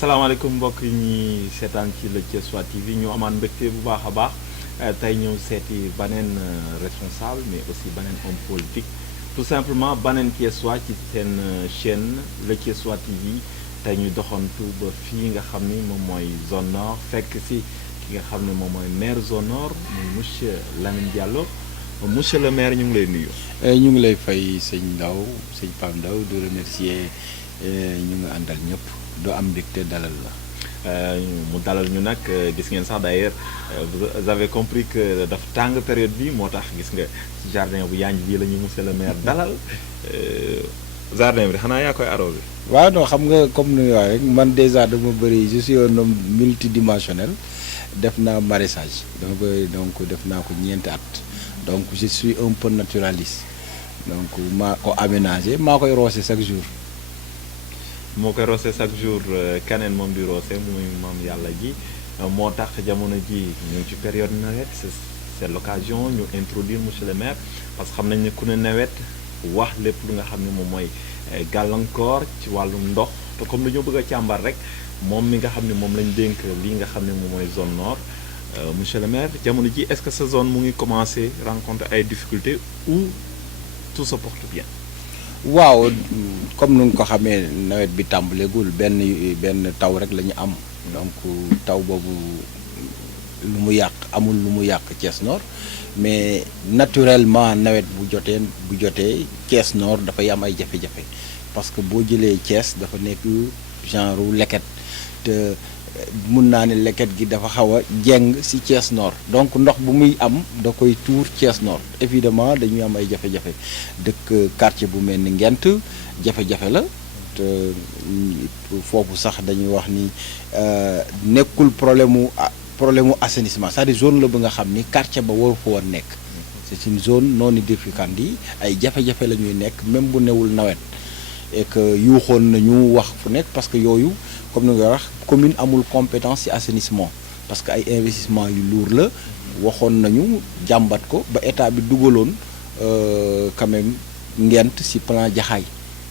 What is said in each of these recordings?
salaamaaleykum mbokk yi ñuy seetaan ci le Thiessois TV ñu amaan mbégte bu baax a baax tey ñëw seeti baneen responsable mais aussi baneen homme politique tout simplement baneen Thiessois ci seen chaîne le Thiessois TV tey ñu doxantu ba fii nga xam ni moom mooy zone nord fekk si ki nga xam ne moom mooy maire zone nord muy monsieur Lamine Diallo monsieur le maire ñu ngi lay nuyu. ñu ngi lay fay sëñ Ndaw sëñ Pape Ndaw di remercier ñu ngi àndal ñëpp doo am mbégte dalal la. mu dalal ñu nag gis ngeen sax d'ailleurs vous avez compris que dafa tàng période bi moo tax gis nga ci jardin bu yanj bii la ñu monsieur le maire dalal jardin bi xanaa yaa koy arrosé. waaw non xam nga comme ni nga wax rek man déjà dama bëri je suis un homme multidimensionnel def naa maraîchage donc def naa ko ñeenti at donc je suis un peu naturaliste donc maa ko aménagé maa koy roose chaque jour. moo koy roose chaque jour keneen moom di roose muy maam yàlla ji moo tax jamono ji ñu ngi ci période nawet c'est l'occasion ñu introduire monsieur le maire parce que xam nañ ne ku ne nawet wax lépp lu nga xam ne moom mooy gàllankoor ci wàllum ndox te comme dañoo bëgg a càmbar rek moom mi nga xam ne moom lañ dénk lii nga xam ne moom mooy zone nord monsieur le maire jamono ji est-ce que sa zone mu ngi commencer rencontrer ay difficultés ou tout se porte bien. waaw comme nu nga ko xamee nawet bi tàmbaleegul benn taw rek la ñu am donc taw boobu lu mu yàq amul lu mu yàq Thiès Nord mais naturellement nawet bu jotee Thiès Nord dafay am ay jafe-jafe parce que boo jëlee Thiès dafa nekk genre leket te mun naa ne leket gi dafa xaw a jeng ci Thiès Nord donc ndox bu muy am da koy tuur Thiès Nord évidemment dañuy am ay jafe-jafe dëkk quartier bu mel ni Ngent jafe-jafe la te foofu sax dañuy wax ni nekkul problème mu assainissement c'est-à-dire zone la ba nga xam ni quartier ba waru fa war nekk c'est une zone non aedificandi ay jafe-jafe la ñuy nekk même bu newul nawet et que yuuxoon nañu wax fu nekk parce que yooyu comme ni nga wax commune amul compétence ci assainissement parce que ay investissement yu lourd la waxoon nañu jàmbat ko ba état bi dugaloon quand même Ngent ci plan Jaxaay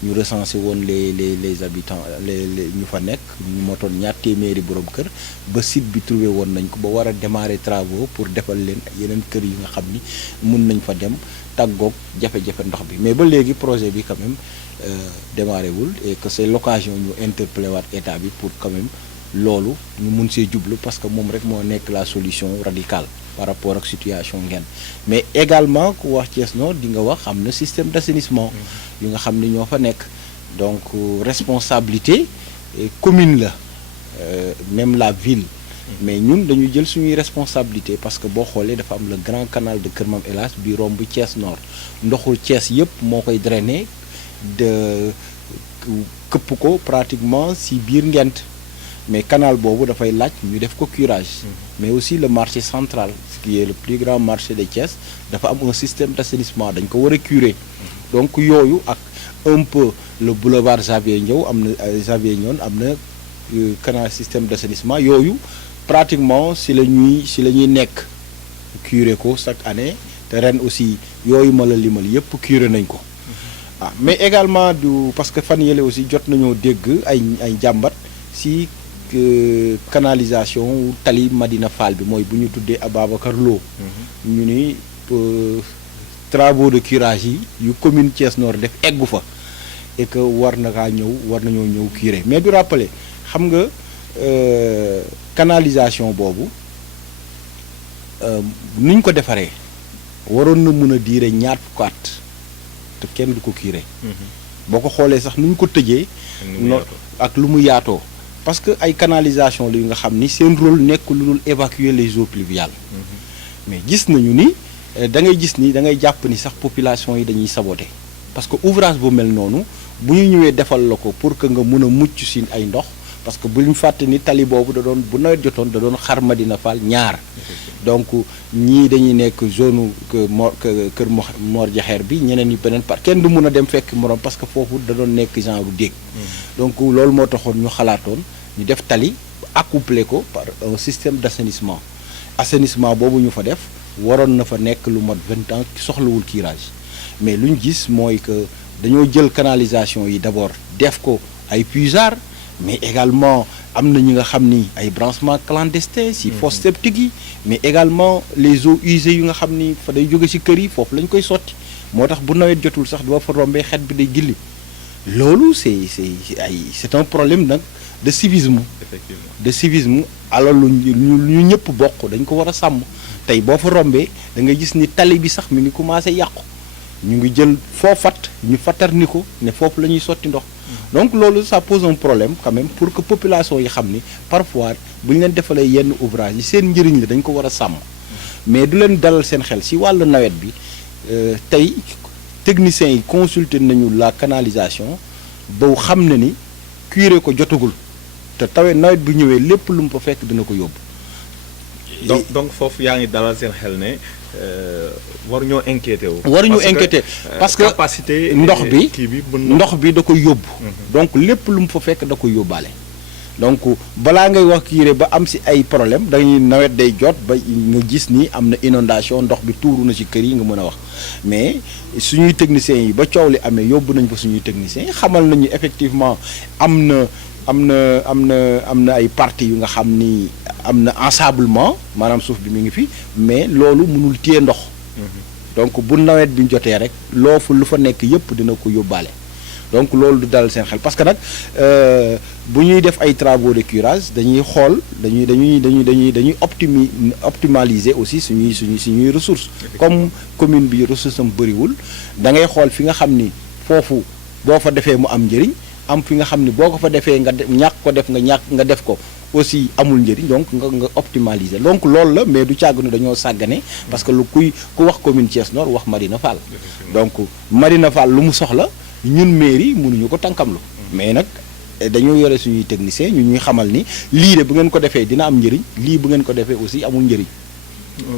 ñu recensé woon les habitants les ñu fa nekk ñu motoon ñaar téeméeri borom kër ba site bi trouvé woon nañ ko ba war a démarrer travaux pour defal leen yeneen kër yi nga xam ni mun nañ fa dem tàggoog jafe-jafe ndox bi mais ba léegi projet bi quand même démarré wul et que c'est l'occasion ñu interpellé waat état bi pour quand même loolu ñu mun see jublu parce que moom rek moo nekk la solution radicale par rapport ak situation ngeen mais également ku wax Thiès Nord di nga wax am na système d'assainissement yu nga xam ni ñoo fa nekk donc responsabilité commune la même la ville mais ñun dañu jël suñuy responsabilité parce que boo xoolee dafa am le grand canal de Kër Mam El Hadj bi romb Thiès Nord ndoxu Thiès yëpp moo koy drainer de këpp ko pratiquement ci biir Ngent mais canal boobu dafay laaj ñu def ko curage mais aussi le marché central ce qui est le plus grand marché de Thiès dafa am un système d'assainissement dañ ko war a curer donc yooyu ak un peu le boulevard Xavier Nione am na canal système d'assainissement yooyu pratiquement si la ñuy nekk curer ko chaque année te ren aussi yooyu ma la limal yépp curer nañ ko mais également parce que fan yële aussi jot nañoo dégg ay jàmbat si canalisation tali Madina Fall bi mooy bu ñu tuddee Ababacar Lo ñu ni travaux de curage yi yu commune Thiès Nord def eggu fa et que war nañoo ñëw curer mais du rappeler xam nga canalisation boobu nuñ ko defaree waroon na mun a diire ñaar fukki at te kenn du ko curer boo ko xoolee sax nuñ ko tëjee ak lu mu yaatoo parce que ay canalisation la yu nga xam ni seen rôle nekk lu dul évacuer les eaux pluviales mais gis nañu ni da ngay jàpp ni sax population yi dañuy saboter parce que ouvrage bu mel noonu bu ñu ñëwee defal la ko pour que nga mun a mucc si ay ndox parce que bu ñu fàtte ni tali boobu bu nawet jotoon da doon xar Madina Fall ñaar donc ñii dañuy nekk zone kër Mor Jaxeer bi ñeneen ñi beneen part kenn du mun a dem fekk morom parce que foofu da doon nekk genre déeg donc loolu moo taxoon ñu xalaatoon ñu def tali accouplé ko par un système d'assainissement boobu ñu fa def waroon na fa nekk lu mot 20 ans soxlawul curage mais lu ñu gis mooy que dañoo jël canalisation yi d'abord def ko ay puisard mais également am na ñi nga xam ni ay branchements clandestins si fosse septique yi mais également les eaux usées yu nga xam ni fa day jóge ci kër yi foofu lañ koy sotti moo tax bu nawet jotul sax doo fa rombee xet bi day gilli loolu c'est un problème nag de civisme. Effectivement. de civisme alors ñu ñëpp bokk dañ ko war a sàmm tey boo fa rombee da ngay gis ni tali bi sax mi ngi commencé yàqu ñu ngi jël foo fat ñu fattar ni ko ne foofu la ñuy sotti ndox donc loolu ça pose un problème quand même pour que population yi xam ni parfois bu ñu leen defalee yenn ouvrage yi seen njëriñ la dañ ko war a sàmm mais du leen dalal seen xel si wàllu nawet bi tey techniciens yi consulté nañu la canalisation ba xam na ni curé ko jotagul te nawet bi ñëwee lépp lu mu fa fekk dina ko yóbbu. donc foofu yaa ngi dalal seen xel ne waruñoo inquiété wu. waruñu inquiété parce que capacité ndox bi da koy yóbbu. donc lépp lu mu fa fekk da koy yóbbaale. donc balaa ngay wax curé ba am si ay problème dañuy nawet day jot ba nga gis ni am na inondation ndox bi tuuru na ci kër yi nga mën a wax mais suñuy techniciens yi ba coow li amee yóbbu nañ fa suñuy techniciens yi xamal nañu effectivement am na ay parties yu nga xam ni am na ensablement maanaam suuf bi mi ngi fi mais loolu mënul téye ndox. donc bu nawet bi jotee rek lu fa nekk yëpp dina ko yóbbaale. donc loolu du dalal seen xel parce que nag bu ñuy def ay travaux de curage dañuy xool dañuy optimaliser aussi suñuy ressources. comme commune bi ressource am bëriwul da ngay xool fi nga xam ni foofu boo fa defee mu am njëriñ am fi nga xam ni boo ko fa defee nga nga def ko aussi amul njëriñ donc nga optimaliser donc loolu la mais du càgg ne dañoo sàggane parce que ku wax commune Thiès Nord wax Marina Fall. donc Marina Fall lu mu soxla. ñun mairie mënuñu ko tànkamlu mais nag dañoo yore suñuy technicien ñu ñuy xamal ni lii de bu ngeen ko defee dina am njëriñ lii bu ngeen ko defee aussi amul njëriñ.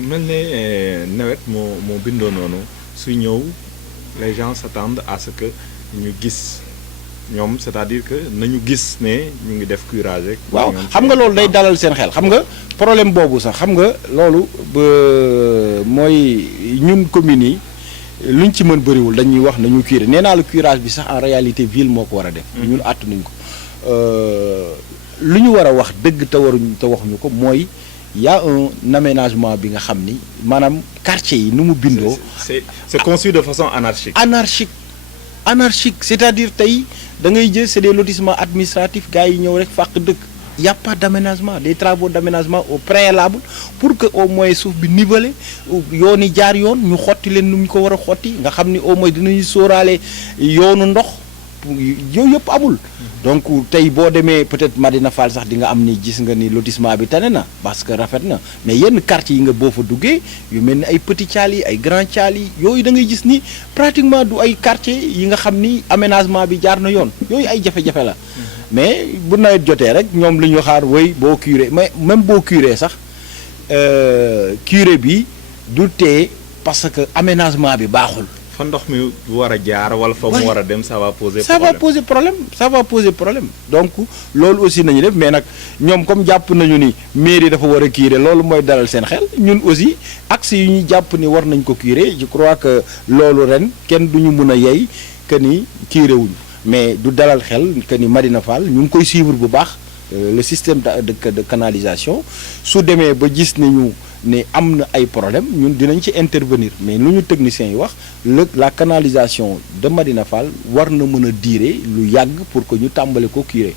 mel ne nawet moo bindoo noonu su ñëw les gens s'attendent à ce que ñu gis ñoom c'est-à-dire que nañu gis ne ñu ngi def curage rek. waaw xam nga loolu day dalal seen xel xam nga problème boobu sax xam nga loolu ba mooy ñun communes yi. luñ ci mën bëriwul dañuy wax nañu curé nee naa la curage bi sax en réalité ville moo ko war a def. ñun àtt nañ ko lu ñu war a wax dëgg te waxuñu ko mooy y a un aménagement bi nga xam ni maanaam quartier yi nu mu bindoo. c'est conçu de façon anarchique. anarchique c'est-à-dire tey da ngay jël c'est des lotissements administratifs gars yi ñëw rek fàq dëkk. y a pas d'aménagement des travaux d'aménagement au préalable pour que au moins suuf bi nivelé yoon yi jaar yoon ñu xotti leen nu ñu ko war a xotti nga xam ni au moins dinañu sóoraale yoonu ndox yooyu yëpp amul. donc tey boo demee peut-être Madina Fall sax di nga am ni gis nga ni lotissement bi tane na parce que rafet na mais yenn quartier yi nga boo fa duggee yu mel ni ay Petit Thialy ay Grand Thialy yooyu da ngay gis ni pratiquement du ay quartier yi nga xam ni aménagement bi jaar na yoon yooyu ay jafe-jafe la. mais bu nawet jotee rek ñoom li ñu xaar woy boo curé mais même boo curé sax curé bi du tee parce que aménagement bi baaxul. fa ndox mi war a jaar wala fa mu war a dem ça va poser problème donc loolu aussi nañu def mais nag ñoom comme jàpp nañu ni mairie dafa war a curé loolu mooy dalal seen xel ñun aussi axe yu ñu jàpp ni war nañ ko curé je crois que loolu ren kenn du ñu mun a yey que ni curé wuñu mais du dalal xel que ni Marina Fall ñu ngi koy suivre bu baax le système de canalisation su demee ba gis nañu ne am na ay problème ñun dinañ ci intervenir mais lu ñu techniciens yi wax la canalisation de Marina Fall war na mën a durer lu yàgg pour que ñu tàmbale ko curer.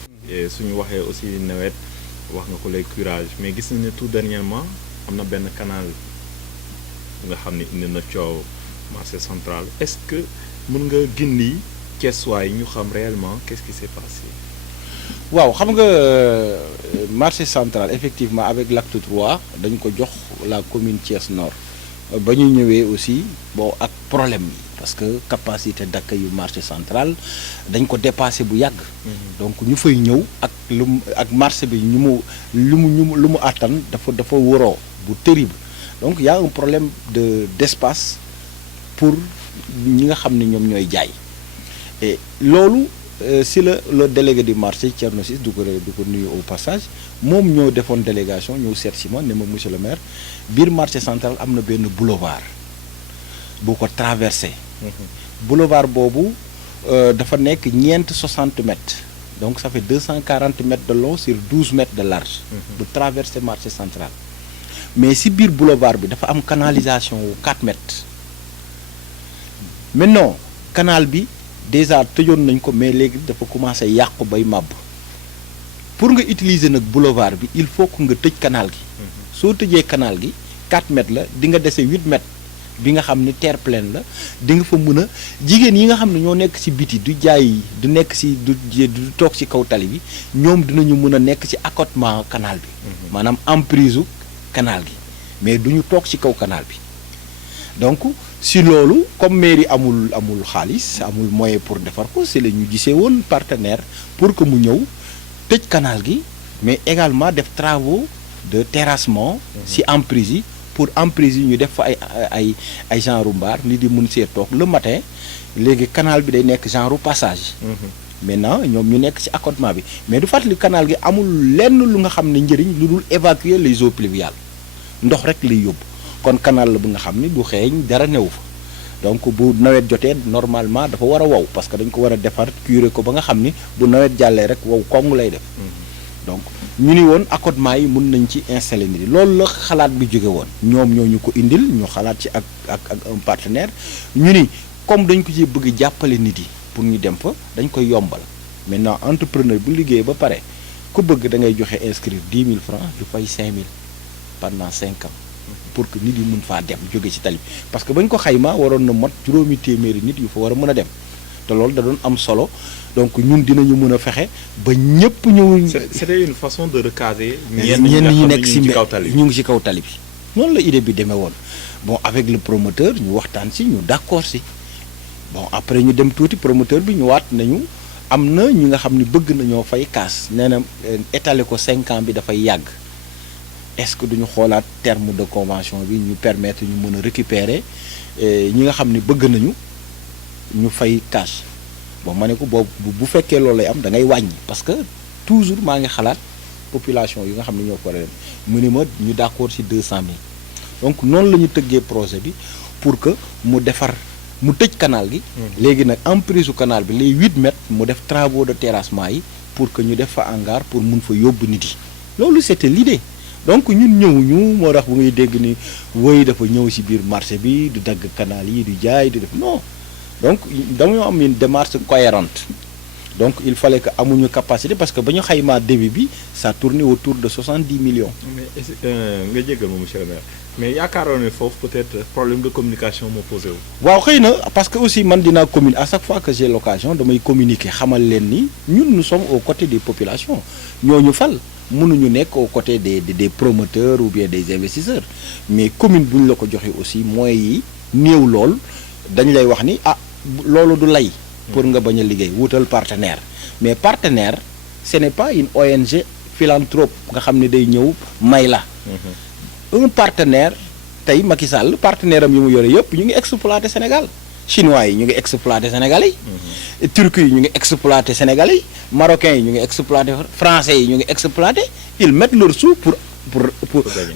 suñu waxee aussi nawet wax nga ko lay curage mais gis nañ ne tout dernièrement am na benn canal nga xam ne indi na coow marché central est-ce que mën nga gindi Thiessois yi ñu xam réellement qu'est-ce qui s'est passé. waaw xam nga marché central effectivement avec l'acte 3 dañ ko jox la commune Thiès Nord ba ñu ñëwee aussi bon ak problème yi parce que capacité d'accueil yu marché central dañ ko dépassé bu yàgg. donc ñu fay ñëw ak marché bi lu mu àttan dafa waroo bu terrible donc y a un problème d'espace pour ñi nga xam ne ñoom ñooy jaay et loolu. si le délégué du marché Thierno Ciss du ko nuyu au passage moom ñoo defoon délégation ñëw seet si ma ne ma monsieur le maire biir marché central am na benn boulevard bu ko traversé. boulevard boobu dafa nekk 60 mètres donc ça fait 240 mètres de long sur 12 mètres de large. bu traverser marché central. mais si biir boulevard bi dafa am canalisation wu 4 mètres. maintenant canal bi déjà tëjoon nañ ko mais léegi dafa commencé yàqu bay màbb. pour nga utiliser nag boulevard bi il faut que nga tëj canal gi. soo tëjee canal gi 4 mètres la di nga dese 8 mètres bi nga xam ni terre pleine la di nga fa mën a jigéen yi nga xam ne ñoo nekk ci biti du jaay du nekk ci du toog ci kaw tali bi ñoom dinañu mën a nekk ci accotement canal bi. maanaam emprise u canal gi mais duñu toog ci kaw canal bi donc si loolu comme mairie amul xaalis amul moyen pour defar ko c'est la ñu gisee woon partenaire pour que mu ñëw tëj canal gi mais également def travaux de terrassement ci emprise yi pour emprise yi ñu def fa ay genre mbaar nit di mun see toog le matin léegi canal bi day nekk genre passage. maintenant ñoom ñu nekk ci accotement bi mais du fàttali canal gi amul lenn lu nga xam ne njëriñ lu dul évacuer les eaux pluviales ndox rek lay yóbbu kon canal la bu nga xam ni du xeeñ dara newu fa donc bu nawet jotee normalement dafa war a wow parce que dañ ko war a defar curer ko ba nga xam ni bu nawet jàllee rek wow koŋŋ lay def. donc ñu ni woon accotement yi mun nañ ci installer nit yi loolu la xalaat bi jóge woon ñoom ñoo ñu ko indil ñu xalaat ci ak un partenaire ñu ni comme dañ ko ci bëgg jàppale nit yi pour ñu dem fa dañ koy yombal maintenant entrepreneur bu liggéey ba pare ku bëgg da ngay joxe inscrire 10 000 francs du fay 5 000 pendant 5 ans pour que nit yi mun faa dem jóge ci tali parce que bañ ko xaymaa waroon na mot juróomi téeméeri nit yu fa war a mën a dem te loolu da doon am solo donc ñun dinañu mën a fexe ba ñëpp ñëw. c'était une façon de recaser. ñenn ñi nekk ci ñu ngi ci kaw tali bi. noonu la idée bi demee woon bon avec le promoteur ñu waxtaan ci ñu d'accord ci bon après ñu dem tuuti promoteur bi ñu waat nañu am na ñi nga xam ni bëgg nañoo fay kaas nee na étaler ko 5 ans bi dafay yàgg est-ce que duñu xoolaat terme de convention bi ñu permettre ñu mën a récupérer ñi nga xam ni bëgg nañu ñu fay cash. bon ma ne ko boobu bu fekkee loolu lay am da ngay wàññi parce que toujours maa ngi xalaat population yi nga xam ne ñoo ko war a dem mu ni ma ñu d'accord ci 200 000 donc noonu la ñu tëggee projet bi pour que mu defar mu tëj canal gi. léegi nag emprise su canal bi les 8 mètres mu def travaux de terrassement yi pour que ñu def fa hangar pour mun fa yóbbu nit yi loolu c'était l'idée donc ñun ñëwuñu moo tax bu ngay dégg ni woy dafa ñëw ci biir marché bi du dagg canal yi du jaay du def non. donc dañoo am une démarche cohérente donc il fallait que amuñu capacité parce que ba ñu xaymaa début bi ça tournait autour de 70 millions. mais nga jéggal ma monsieur le maire mais yaakaaroon ne foofu peut-être problème de communication moo posé wu. waaw xëy na parce que aussi man dinaa communiquer à chaque fois que j'ai l'occasion damay communiquer xamal leen ni ñun nous sommes aux côtés des populations ñooñu fal mënuñu nekk aux côtés des promoteurs ou bien des investisseurs mais commune bu ñu la ko joxee aussi moyens yi néew lool. dañ lay wax ni loolu du lay pour nga bañ a liggéey wutal partenaire mais partenaire ce n'est pas une ONG philanthrope nga xam ne day ñëw may la un partenaire tey Macky Sall partenaire am yi mu yore yëpp ñu ngi exploiter Sénégal chinois yi ñu ngi exploiter Sénégalais yi turcs yi ñu ngi exploiter Sénégalais yi marocains yi ñu ngi exploiter français yi ñu ngi exploiter ils mettent leur sous pour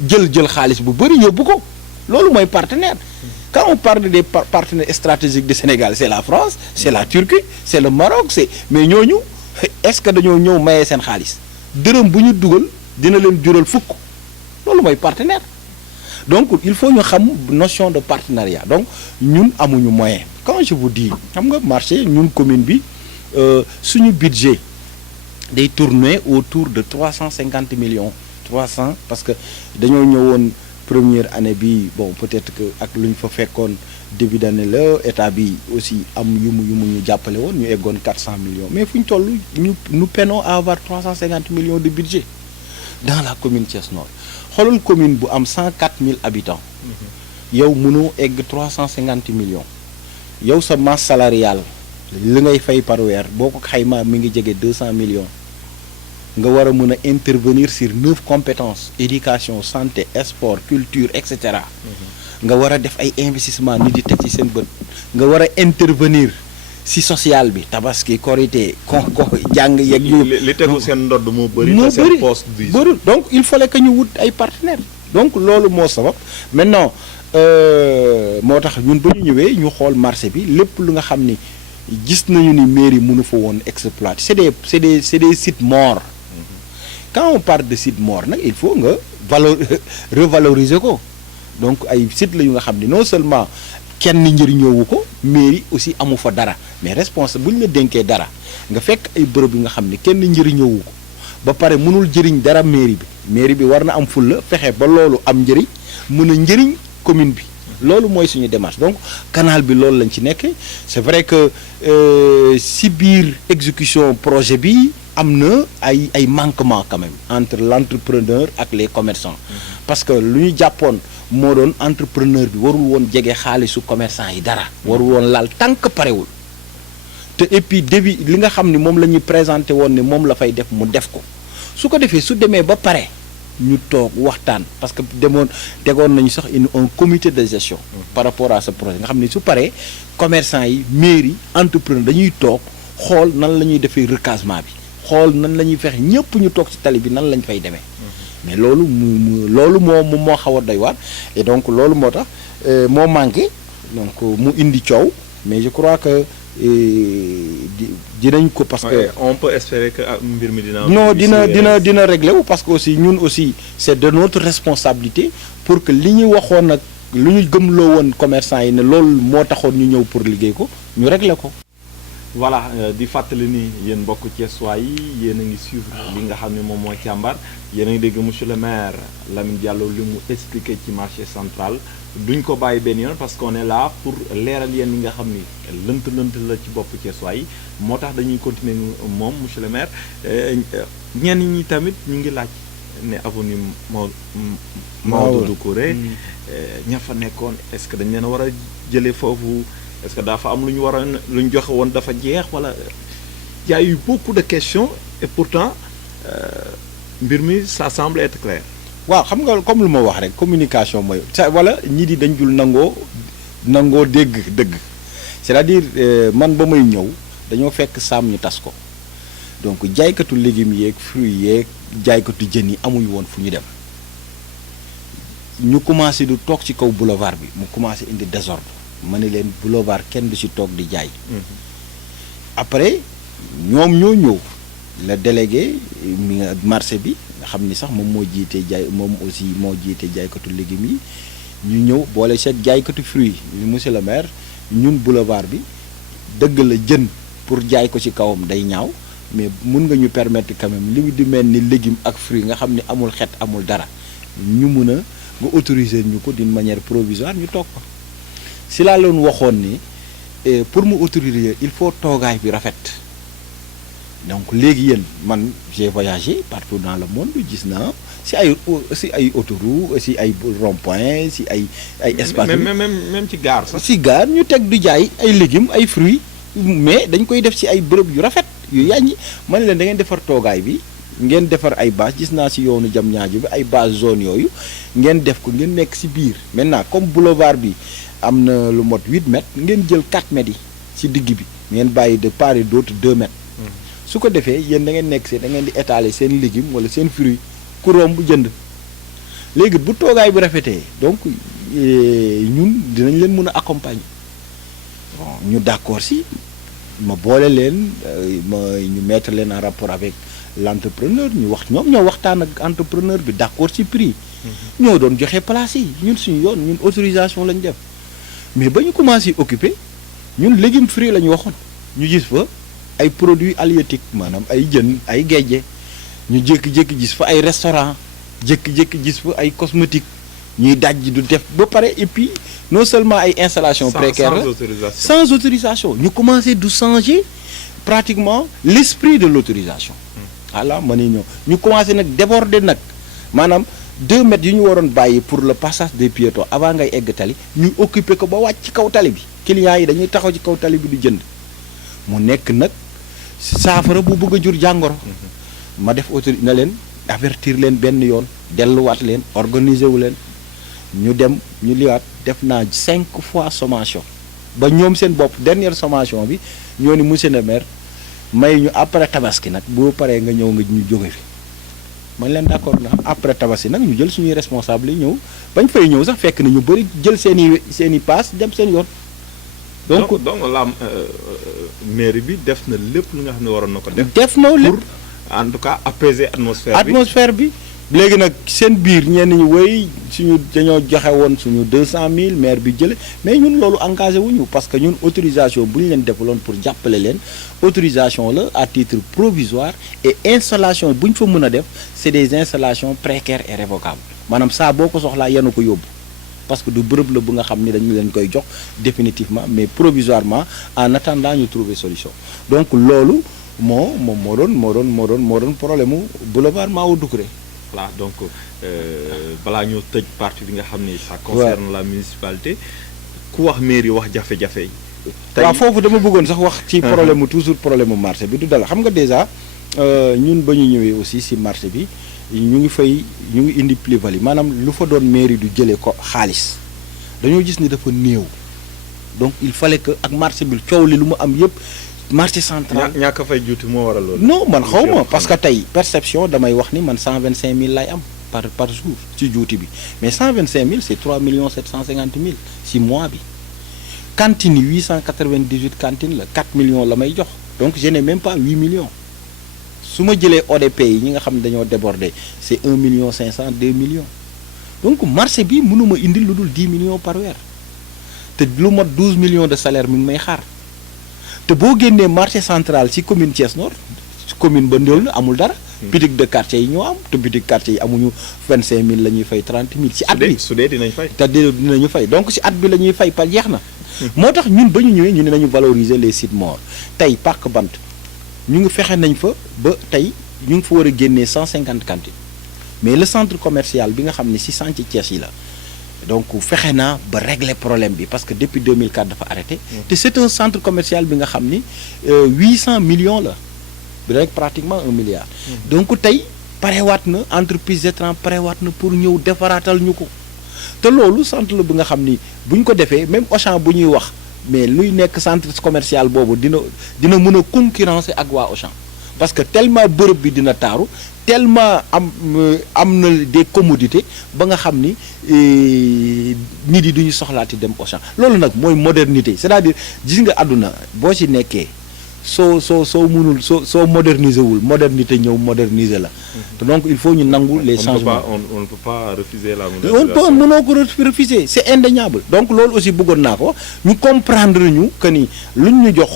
jël xaalis bu bari yóbbu ko loolu mooy partenaire. Quand on parle des partenaires stratégiques du Sénégal c'est la France c'est la Turquie c'est le Maroc mais ñooñu est-ce que dañoo ñëw mayee seen xaalis dërëm bu ñu dugal dina leen jural fukk loolu mooy partenaire donc il faut ñu xam notion de partenariat donc ñun amuñu moyen quand je vous dis xam nga marché ñun commune bi suñu budget day tourner autour de 350 millions 300 parce que dañoo ñëwoon première année bi bon peut-être que ak lu ñu fa fekkoon début d'année la état bi aussi am yu mu ñu jàppale woon ñu eggoon 400 millions mais fu ñu toll nous peinons à avoir 350 millions de budget dans la commune Thiès Nord xoolal commune bu am 104 000 habitants yow mënoo egg 350 millions yow sa masse salariale li ngay fay par weer boo ko xaymaa mi ngi jege 200 millions nga war a mën a intervenir sur 9 compétences éducation santé sport culture et cetera nga war a def ay investissement nit di teg ci seen bët nga war a intervenir si social bi tabaski korité ko jàng yeeg yu li tegu seen ndodd moo bëri te seen poste bëri donc il fallait que ñu wut ay partenaires donc loolu moo sabab maintenant moo tax ñun ba ñu ñëwee ñu xool marché bi lépp lu nga xam ni gis nañu ni mairie mënu fa woon exploiter c'est des sites morts. Quand on parle de site mort nag il faut nga revaloriser ko donc ay site la yu nga xam ne non seulement kenn njëriñoowu ko mairie aussi amu fa dara mais responsable bu ñu la dénkee dara nga fekk ay bërëb yu nga xam ne kenn njëriñoowu ko ba pare mënul jëriñ dara mairie bi war na am fulla fexe ba loolu am njëriñ mën a njëriñ commune bi loolu mooy suñu démarche donc canal bi loolu lañ ci nekk c'est vrai que si biir exécution projet bi am na ay manquements quand même entre l'entrepreneur ak les commerçants parce que lu ñu jàppoon moo doon entrepreneur bi warul woon jege xaalisu commerçant yi dara warul woon laal tànk parewul te et puis début li nga xam ni moom la ñuy présenté woon ne moom la fay def mu def ko su ko defee su demee ba pare ñu toog waxtaan parce que tegoon nañu sax un comité de gestion par rapport à ce projet nga xam ni su paree commerçant yi mairie entrepreneur dañuy toog xool nan la ñuy defee recasement bi xool nan la ñuy fexe ñëpp ñu toog ci tali bi nan lañ fay demee mais loolu loolu moo xaw a doy waar et donc loolu moo tax moo manqué donc mu indi coow mais je crois que dinañ ko parce que on peut espérer que mbir mi dina régler wu parce que aussi ñun aussi c'est de notre responsabilité pour que li ñu waxoon ak lu ñu gëmloo woon commerçant yi ne loolu moo taxoon ñu ñëw pour liggéey ko ñu régler ko. voilà di fàttali ni yéen mbokk Thiessois yi yéen a ngi suivre li nga xam ne moom mooy càmbar yéen a ngi dégg monsieur le maire Lamine Diallo li mu expliqué ci marché central duñ ko bàyyi benn yoon parce qu'on est là pour leeral yéen yi nga xam ni lënt la ci bopp Thiessois yi moo tax dañuy continuer moom monsieur le maire ñenn ñi tamit ñu ngi laaj ne avenue Maodo Doucouré ña fa nekkoon est-ce que dañ leen a war a jëlee foofu est-ce que dafa am lu ñu waroon lu ñu joxe woon dafa jeex wala y a eu beaucoup de questions et pourtant mbir mi ça semble être clair. waaw xam nga comme lu ma wax rek communication mooy wala ñii di dañ dul nangoo dégg dëgg c'est-à-dire man ba may ñëw dañoo fekk saam ñu tas ko donc jaaykatu légumes yeeg fruits yeeg jaaykatu jën yi amuñu woon fu ñu dem ñu commencé du toog ci kaw boulevard bi mu commencé indi désordre. ma ne leen boulevard kenn du ci toog di jaay après ñoom ñoo ñëw la délégué mi marché bi nga xam ni sax moom moo jiite jaay moom aussi moo jiite jaaykatu légumes yi ñu ñëw boole seet jaaykatu fruits yi monsieur le maire ñun boulevard bi dëgg la jën pour jaay ko ci kawam day ñaaw mais mun nga ñu permettre quand même li di mel ni légumes ak fruits nga xam ni amul xet amul dara ñu mun a nga autoriser ñu ko d'une manière provisoire ñu toog ko si laa leen waxoon ni pour mu autoriser il faut toogaay bi rafet donc léegi yéen man j'ai voyagé partout dans le monde gis naa si ay autoroute si ay rond-point si ay espace même ci gare sax si gare ñu teg du jaay ay légumes ay fruits mais dañ koy def si ay bërëb yu rafet yu yàññi man leen da ngeen defar toogaay bi ngeen defar ay bâche gis naa si yoonu Diamniadio bi ay bâche zone yooyu ngeen def ko ngeen nekk si biir maintenant comme boulevard bi am na lu mot 8 mètres ngeen jël 4 mètres yi ci digg bi ngeen bàyyi de part et d'autre 2 mètres su ko defee yéen da ngeen nekk da ngeen di étaler seen légume wala seen fruit ku romb jënd léegi bu toogaay bu rafetee donc ñun dinañ leen mën a accompagner bon ñu d'accord si ma boole leen ñu mettre leen en rapport avec l'entrepreneur ñu wax ñoom ñoo waxtaan ak entrepreneur bi d'accord ci prix ñoo doon joxe place yi ñun suñu yoon ñun autorisation lañ def mais ba ñu commencé occuper ñun légumes fruits la ñu waxoon ñu gis fa ay produits halieutiques maanaam ay jën ay gejje ñu jékki-jékki gis fa ay restaurant jékki-jékki gis fa ay cosmétiques ñuy dajji du def ba pare et puis non seulement ay installations précaires sans autorisation ñu commencé du changer pratiquement l'esprit de l'autorisation voilà ma ni ñu commencé nag déborder nag maanaam 2 mètres yi ñu waroon bàyyi pour le passage des piétons avant ngay egg tali ñu occuper ko ba wàcc ci kaw tali bi clients yi dañuy taxaw ci kaw tali bi du jënd mu nekk nag saafara bu bëgg a jur jàngoro ma def autorité na leen avertir leen benn yoon delluwaat leen organiser wu leen ñu dem ñu liwaat def naa 5 fois sommation ba ñoom seen bopp dernière sommation bi ñoo ni monsieur le maire may ñu après tabaski nag boo paree nga ñëw nga ñu jóge fi man leen d'accord na après tabaski nag ñu jël suñuy responsable yi ñëw bañ fay ñëw sax fekk na ñu bëri jël seen i paas dem seen yoon donc la mairie bi def na lépp lu nga xam ne waroon na ko def na lépp pour en tout cas apaiser atmosphère bi léegi nag seen biir ñenn ñi wéy suñu dañoo joxe woon suñu 200 000 maire bi jële mais ñun loolu engagé wuñu parce que ñun autorisation bu ñu leen defaloon pour jàppale leen autorisation la à titre provisoire et installation bu ñu fa mën a def c'est des installations précaires et révocables maanaam saa boo ko soxlaa yenu ko yóbbu parce que du bërëb la bu nga xam ni dañu leen koy jox définitivement mais provisoirement en attendant ñu trouver solution donc loolu moo doon problème mu boulevard Mao Doucouré. Voilà donc balaa ñoo tëj partie bi nga xam ni ça concerne la municipalité ku wax mairie wax jafe-jafe yi. waaw foofu dama bëggoon sax wax ci problème mu toujours problème mu marché bi du dala xam nga déjà ñun ba ñu ñëwee aussi si marché bi ñu ngi indi plus-value maanaam lu fa doon mairie du jëlee ko xaalis dañoo gis ni dafa néew donc il fallait que ak marché bi coow li lu mu am yëpp. marché central ñàkk fay juuti moo waral loolu. non man xaw ma parce que tey perception damay wax ni man 125 000 lay am par jour ci juuti bi mais 125 000 c'est 3 750 000 ci mois bi cantine yi 898 cantines la 4 millions la may jox donc je n'ai même pas 8 millions su ma jëlee ODP yi ñi nga xam ne dañoo déborder c'est 1 million 500 2 millions donc marché bi mënuma indil lu dul 10 millions par weer te lu mot 12 millions de salaire mi ngi may xaar. te boo génnee marché central ci commune Thiès Nord commune ba ndóol na amul dara. boutique de quartier yi ñoo am te boutique quartier yi amuñu 25000 la ñuy fay 30000. ci at bi su dee dinañ fay. te dinañu fay donc ci at bi la ñuy fay pa jeex na. moo tax ñun ba ñu ñëwee ñu ne nañu valoriser les sites morts tey Parc Bant ñu ngi fexe nañ fa ba tey ñu ngi fa war a génnee 150 cantines mais le centre commercial bi nga xam ne ci chantier Thiès yi la. donc fexe naa ba régler problème bi parce que depuis 2004 dafa arrêté. te c'est un centre commercial bi nga xam ni 800 millions la bi rek pratiquement 1 milliard. donc tey parewaat na entreprise étrangère parewaat na pour ñëw defaraatal ñu ko te loolu centre la bi nga xam ni bu ñu ko defee même Auchan bu ñuy wax mais luy nekk centre commercial boobu dina mën a concurrencer ak waa Auchan parce que tellement bërëb bi dina taaru. tellement am na des commodités ba nga xam ni nit yi duñu soxlaati dem Auchan loolu nag mooy modernité c'est-à-dire gis nga àdduna boo ci nekkee soo mënul soo moderniser wul modernité ñëw moderniser la te donc il faut ñu nangu les changements on ne peut pas refuser la modernisation mënoo ko refuser c'est indéniable donc loolu aussi bëggoon naa ko ñu comprendre ñu que ni luñ ñu jox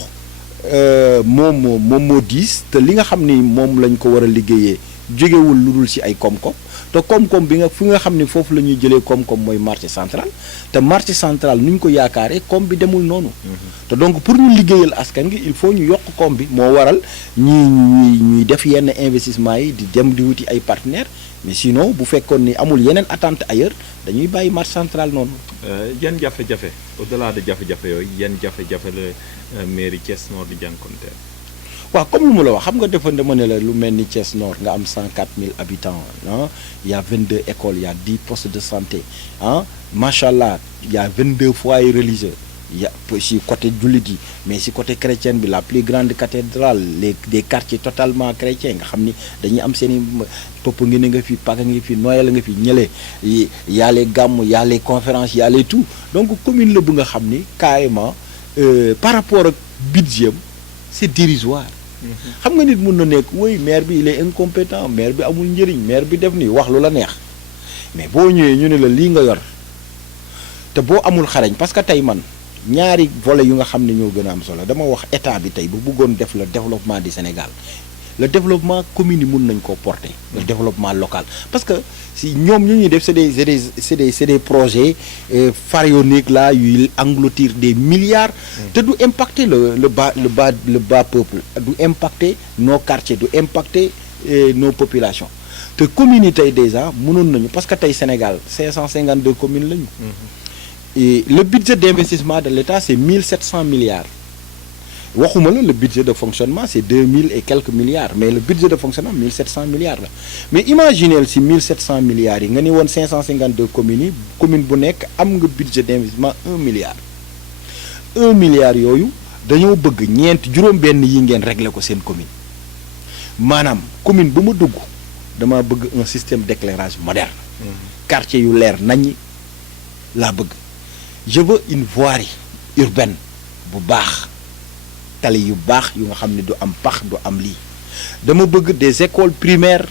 moom moo diis te li nga xam ni moom lañ ko war a liggéeyee jógewul lu dul ci ay koom-koom te koom-koom bi nga fi nga xam ne foofu la ñuy jëlee koom-koom mooy marché central te marché central nu ñu ko yaakaaree koom bi demul noonu. te donc pour ñu liggéeyal askan gi il faut ñu yokk koom bi moo waral ñuy def yenn investissement yi di dem di wuti ay partenaires mais sinon bu fekkoon ni amul yeneen attente ailleurs dañuy bàyyi marché central noonu. yan jafe-jafe au-delà de jafe-jafe yooyu yan jafe-jafe la mairie Thiès Nord di jànkonteel. waaw comme lu ma la wax xam nga defoon dama ne la lu mel ni Thiès Nord nga am 104 000 habitants ah il y a 22 écoles il y a 10 postes de santé ah macha allah il y a 22 foyers religieux il y a si côté jullit yi mais si côté chrétien bi la plus grande cathédrale des quartiers totalement chrétiens nga xam ni dañuy am seen i popp ngi ne nga fi Pâques ngi fi Noël nga fi ñële y a les gàmmu y a les conférences y a les tout donc commune la bu nga xam ni carrément par rapport ak budget c'est dérisoire. xam nga nit mun na nekk woy maire bi il est incompétent maire bi amul njëriñ maire bi def nii wax lu la neex mais boo ñëwee ñu ne la lii nga yor te boo amul xarañ parce que tey man ñaari volets yu nga xam ne ñoo gën a am solo dama wax état bi tey bu bëggoon def le développement du Sénégal le développement commune yi mun nañ koo porter le développement local parce que si ñoom ñu ñuy def c'est des projets pharaoniques là yuy engloutir des milliards te du impacter le bas peuple du impacter nos quartiers du impacter nos populations te communes yi tey déjà mënoon nañu parce que tey Sénégal 552 communes lañu et le budget d'investissement de l'État c'est 1700 milliards waxuma la le budget de fonctionnement c'est 2000 et quelques milliards mais le budget de fonctionnement 1700 milliards la mais imaginez si 1700 milliards yi nga ni woon 552 communes yi commune bu nekk am nga budget d'investissement 1 milliard 1 milliard yooyu dañoo bëgg juróom-benn yi ngeen régler ko seen commune maanaam commune bu ma dugg dama bëgg un système d'éclairage moderne quartier yu leer nañ laa bëgg je veux une voirie urbaine bu baax tali yu baax yu nga xam ne du am pax du am lii dama bëgg des écoles primaires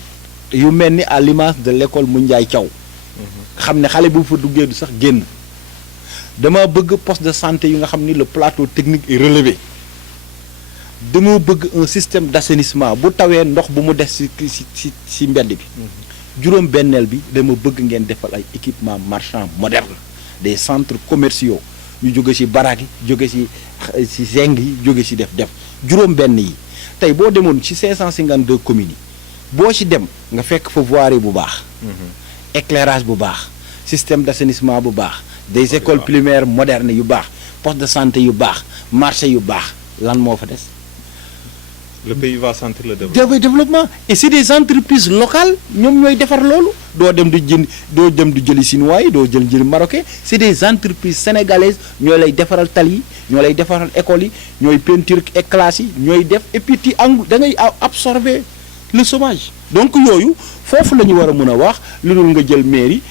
yu mel ni à l'image de l'école Moundiaye Thiaw xam ne xale bu fa duggee du sax génn dama bëgg poste de santé yu nga xam ni le plateau technique est relevé dama bëgg un système d'assainissement bu tawee ndox bu mu des ci mbedd bi juróom benneel bi dama bëgg ngeen defal ay équipement marchand moderne des centres commerciaux ñu jóge ci baraak yi jóge ci zeng yi jóge ci def juróom benn yi tey boo demoon ci 552 communes yi boo ci dem nga fekk fa voirie bu baax éclairage bu baax système d'assainissement bu baax des écoles primaires modernes yu baax poste de santé yu baax marché yu baax lan moo fa des le pays va sentir le développement et c'est des entreprises locales ñoom ñooy defar loolu doo dem di jëli chinois yi doo jëli marocain c'est des entreprises sénégalaises ñooy lay defaral tali yi ñoo lay defaral écoles yi ñooy peinture et classes yi ñooy def et puis da ngay absorber le chômage donc yooyu foofu la ñu war a mën a wax lu dul nga jël mairie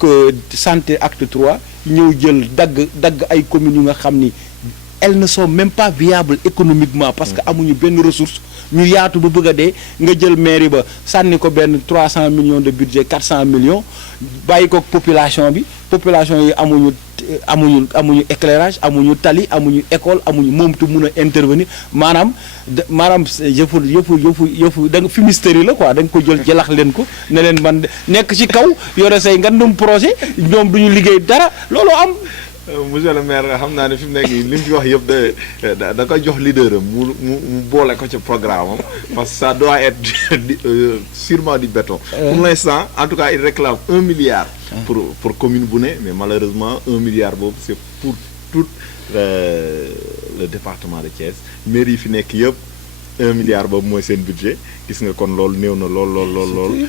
que santé acte 3 ñëw jël dagg ay communes yu nga xam ni elles ne sont même pas viables économiquement parce que amuñu benn ressource ñu yaatu ba bëgg a dee nga jël mairie ba sànni ko benn 300 millions de budget 400 millions bàyyi ko population bi population yi amuñu éclairage amuñu tali amuñu école amuñu moom tu mun a intervenir maanaam yëfu da nga fumisterie la quoi da nga ko jël jëlax leen ko ne leen man nekk ci kaw yore say ngandum projet ñoom duñu liggéey dara loolu am. monsieur le maire xam naa ne fi mu nekk nii li mu fi wax yëpp da koy jox leader am mu boole ko ci programme am parce que ça doit être sûrement du béton. Pour l'instant en tout cas il réclame 1 milliard. pour commune bu ne mais malheureusement 1 milliard boobu c'est pour tout le département de Thiès mairie yi fi nekk yëpp 1 milliard boobu mooy seen budget gis nga kon loolu néew na lool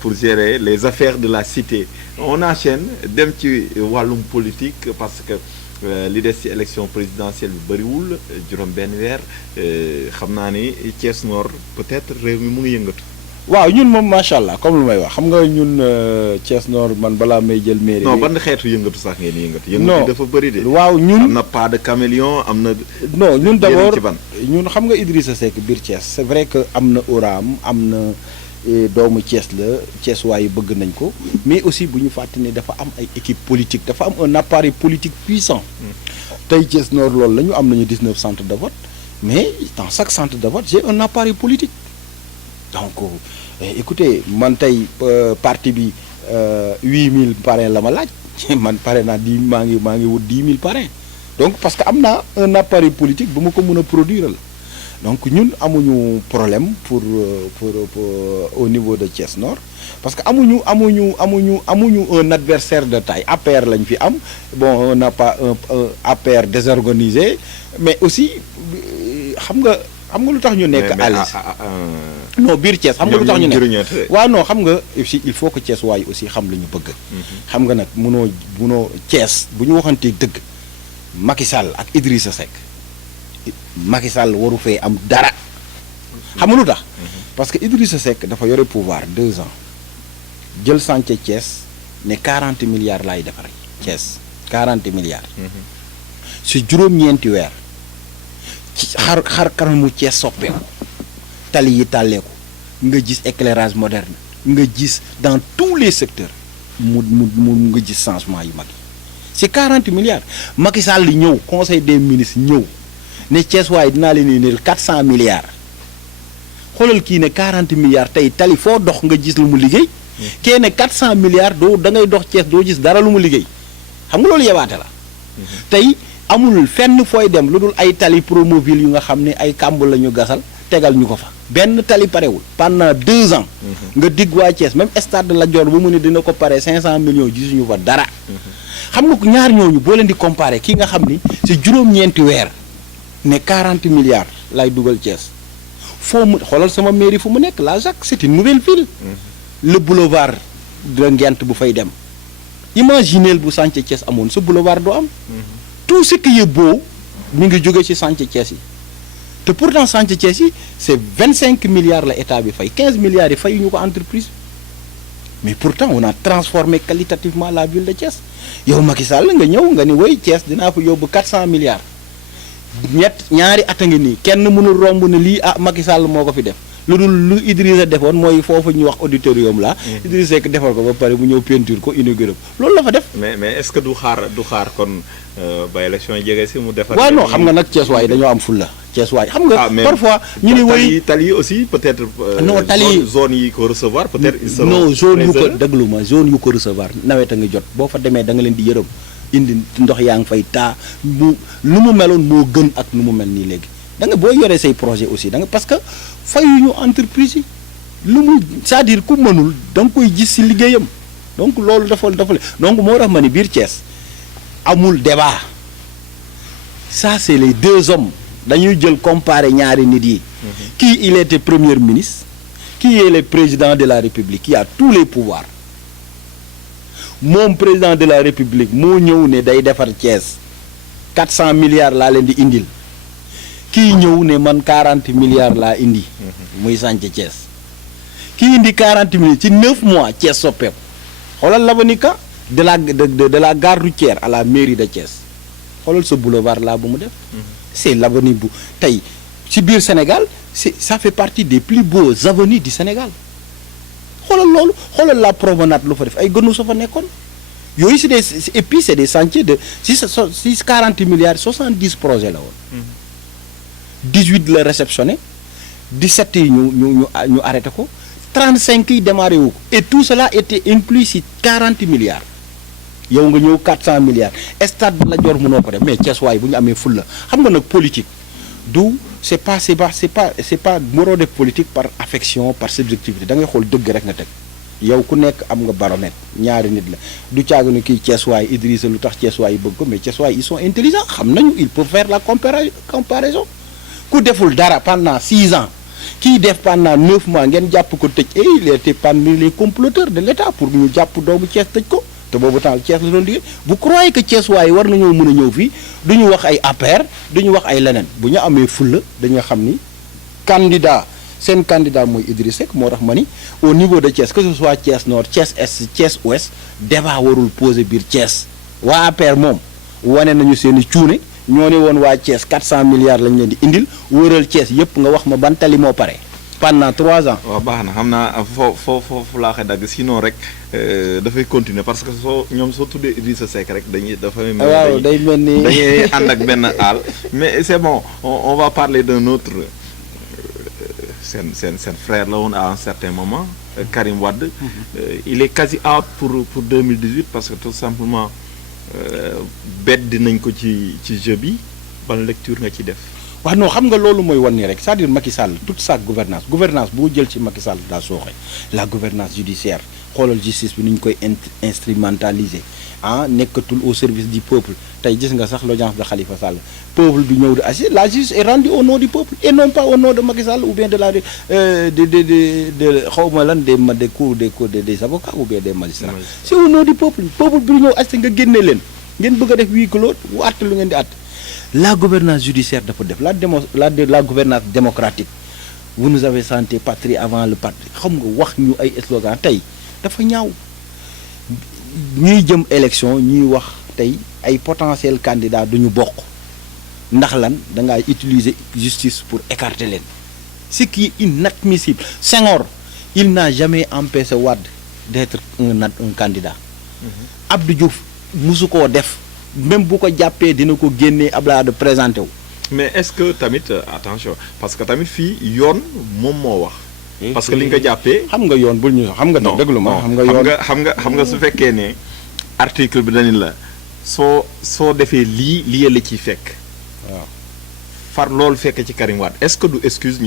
pour gérer les affaires de la cité. On enchaîne dem ci wàllum politique parce que li des ci élection présidentielle bi bëriwul juróom benn weer xam naa ni Thiès Nord peut-être réew mi mu ngi yëngatu. waaw ñun moom macha allah comme lu may wax xam nga ñun Thiès Nord man balaa may jël mairie. non ban xeetu yëngatu sax ngeen yëngatu. yëngatu dafa bëri de. waaw ñun am na pas de caméléon am na. non ñun d'abord ñun xam nga Idrissa Seck biir Thiès c'est vrai que am na oraam am na. doomu Thiès la Thiès waaye bëgg nañ ko mais aussi bu ñu fàtte ne dafa am ay équipe politique dafa am un appareil politique puissant tey Thiès Nord loolu la ñu am nañu 19 centres de vote mais dans chaque centre de vote j'ai un appareil politique donc écoutez man tey parti bi 8000 parrains la ma laaj man pare naa maa ngi wut 10 000 parrains donc parce que am naa un appareil politique bu ma ko mën a produire la donc ñun amuñu problème pour au niveau de Thiès Nord parce que amuñu un adversaire de taille APR lañ fi am bon on n'a pas un APR désorganisé mais aussi xam nga lu tax ñu nekk à l'aise non biir Thiès xam nga lu tax ñu nekk waaw non xam nga aussi il faut que Thiès waaye aussi xam la ñu bëgg xam nga nag munoo Thiès bu ñu waxantee dëgg Macky Sall ak Idrissa Seck Macky Sall waru fee am dara xam nga lu tax parce que Idrissa Seck dafa yore pouvoir 2 ans jël chantier Thiès ne 40 milliards laay defar Thiès 40 milliards si juróom-ñeenti weer ci xar kanamu Thiès soppeeku tali yi tàlleeku nga gis éclairage moderne nga gis dans tous les secteurs mu nga gis changement yu mag yi si 40 milliards Macky Sall ñëw conseil des ministres ñëw ne Thiès waaye dinaa leen ne 400 milliards xoolal kii ne 40 milliards tey tali foo dox nga gis lu mu liggéey. kee ne 400 milliards da ngay dox Thiès doo gis dara lu mu liggéey xam nga loolu yebaate la. tey amul fenn fooy dem lu dul ay tali Promoville yu nga xam ne ay kàmb la ñu gasal tegal ñu ko fa. benn tali parewul pendant 2 ans. nga digg waa Thiès même stade de Lat Dior bu mu ne dina ko pare 500 millions gisuñu fa dara. xam nga ñaar ñooñu boo leen di comparer ki nga xam ni si juróom-ñeenti weer. ne 40 milliards lay dugal Thiès foo mu xoolal sama mairie fu mu nekk la Jacques c'est une nouvelle ville. le boulevard de Ngent bu fay dem. imaginez bu chantier Thiès amoon sa boulevard doo am. tout ce qui est beau mi ngi jóge ci chantier Thiès yi te pourtant chantier Thiès yi c'est 25 milliards la état bi fay 15 milliards yi fayuñu ko entreprise mais pourtant on a transformé qualitativement la ville de Thiès yow Macky Sall nga ñëw nga ni woy Thiès dinaa fa yóbbu 400 milliards. ñaari at a ngi nii kenn mënul romb ne lii Macky Sall moo ko fi def lu dul lu Idrissa defoon mooy foofu ñu wax auditorium la Idrissa Seck defal ko ba pare mu ñëw peinture ko inauguré loolu la fa def. mais est-ce que du xaar kon ba élection yi jege si mu defar. waaw non xam nga nag Thiès waay dañoo am fulla Thiès waay xam nga. parfois ñu ni woy tali yi aussi peut-être. non tali zone yi ko recevoir peut-être. ils seront non zone yu ko déglu ma zone yu ko recevoir nawet a ngi jot boo fa demee da nga leen di yërëm indi ndox yaa ngi fay taa lu mu meloon moo gën ak nu mu mel nii léegi da nga boo yoree say projet aussi da nga parce que fayuñu entreprise yi lu mu c'est-à-dire ku mënul da nga koy gis ci liggéeyam donc loolu dafa donc moo tax ma ni biir Thiès amul débat ça c'est les deux hommes dañuy jël comparer ñaari nit yi. kii il était premier ministre kii est le président de la République qui a tous les pouvoirs moom président de la République moo ñëw ne day defar Thiès 400 milliards laa leen di indil kii ñëw ne man 40 milliards laa indi. muy sànc Thiès kii indi 40 milliards ci 9 mois Thiès soppeeku xoolal l'avenir de la gare routière à la mairie de Thiès xoolal sa boulevard là bu mu def. c'est l'avenir bu tey ci biir Sénégal ça fait partie des plus beaux avenues du Sénégal xoolal loolu xoolal la promenade lu fa def ay gënu sa fa nekkoon yooyu c'est des et puis c'est des chantiers de si 40 milliards 70 projets la woon. 18 la réceptionné 17 yi ñu arrêté ko 35 yi démarré wu ko et tout cela était inclus ci 40 milliards yow nga ñëw 400 milliards stade la jor mënoo ko def mais Thiès waay bu ñu amee fulla xam nga nag politique du c'est pas mënoo def politique par affection par subjectivité da ngay xool dëgg rek nga teg yow ku nekk am nga baromètre ñaari nit la du caagu ne kii Thiès waay Idrissa lu tax Thiès waay bëgg ko mais Thiès waay ils sont intelligents xam nañu il peut faire la comparaison ku deful dara pendant 6 ans kii def pendant 9 mois ngeen jàpp ko tëj et il était parmi les comploteurs de l'État pour ñu jàpp doomu Thiès tëj ko te boobu temps Thiès la doon liggéey vous croyez que Thiès waaye war nañoo mën a ñëw fii du ñu wax ay APR du ñu wax ay leneen bu ñu amee fulla dañu xam ni seen candidat mooy Idriss Seck moo tax ma ni au niveau de Thiès que ce soit Thiès Nord Thiès Est Thiès Ouest débat warul poser biir Thiès waa APR moom wane nañu seen i cuune ñoo ne woon waa Thiès 400 milliards lañ leen di indil wëral Thiès yëpp nga wax ma ban tali moo pare pendant 3 ans. waaw baax na xam naa foofu laa koy dagg sinon rek dafay continuer parce que soo tuddee Idrissa Seck rek dafay. waaw day mel ni dañuy ànd ak benn aal mais c'est bon on va parler d'un autre seen frère la woon à un certain moment Karim Wade. Il est quasi out pour 2018 parce que tout simplement. bedd nañ ko ci jeu bi ban lecture nga ci def. waaw non xam nga loolu mooy wan ni rek c'est-à-dire Macky Sall toute sa gouvernance boo jël ci Macky Sall daa sooxe la gouvernance judiciaire xoolal justice bi ni ñu koy instrumentaliser nekkatul au service du peuple tey gis nga sax l'audience de Khalifa Sall peuple bi ñëw di assister la justice est rendue au nom du peuple et non pas au nom de Macky Sall ou bien de la xawma lan des cours des avocats ou bien des magistrats c'est au nom du peuple bi ñëw assister nga génne leen ngeen bëgg a def huis clos wu àtt lu ngeen di àtt la gouvernance judiciaire dafa def la gouvernance démocratique vous nous avez santé patrie avant le patrie xam nga wax ñu ay slogan tey dafa ñaaw ñuy jëm élection ñuy wax tey ay potentiel candidat duñu bokk ndax lan da ngaa utiliser justice pour écarter leen ce qui est inadmissible. Senghor il n'a jamais empêché Wade d'être un candidat. Abdou Diouf musu koo def même bu ko jàppee dina ko génnee Abdoulaye de présenté wu. mais est-ce que tamit attention parce que tamit fii yoon moom moo wax. parce que li nga ko jàppee. xam nga yoon bul ñu xam nga. non déglu ma xam nga yoon xam nga su fekkee ne article bi dañu la soo defee lii la ciy fekk. waaw far loolu fekk ci Karim Wade est-ce que du excuse